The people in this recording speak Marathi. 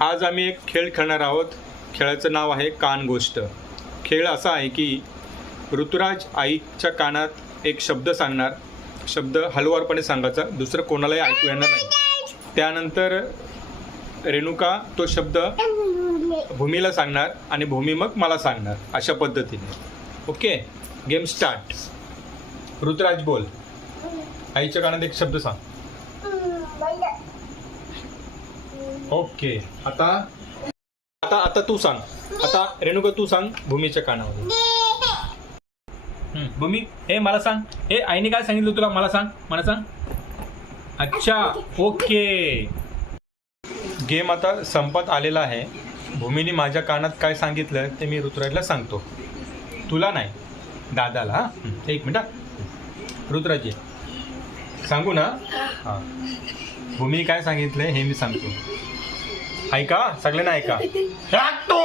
आज आम्ही एक खेळ खेळणार आहोत. खेळाचं नाव आहे कान गोष्ट. खेळ असा आहे की ऋतुराज आईच्या कानात एक शब्द सांगणार. शब्द हलवारपणे सांगायचा. दुसरं कोणालाही ऐकू येणार नाही. त्यानंतर रेणुका तो शब्द भूमीला सांगणार आणि भूमी मग मला सांगणार. अशा पद्धतीने. ओके? Game start. ऋतुराज बोल. आईच्या कानात एक शब्द सांग. ओके. आता आता आता तू सांग. आता रेणुका तू सांग भूमीच्या कानावर. भूमी हे मला सांग. हे आईने काय सांगितलं तुला? मला सांग. मला सांग. अच्छा ओके. गेम आता संपत आलेला आहे. भूमीने माझ्या कानात काय सांगितलं ते मी ऋतुराजला सांगतो. तुला नाही दादाला हा? एक मिनिट ऋतुराजी सांगू ना? हां. भूमी काय सांगितलं हे मी सांगतो. ऐका सगळ्यांना ऐका. टाकतो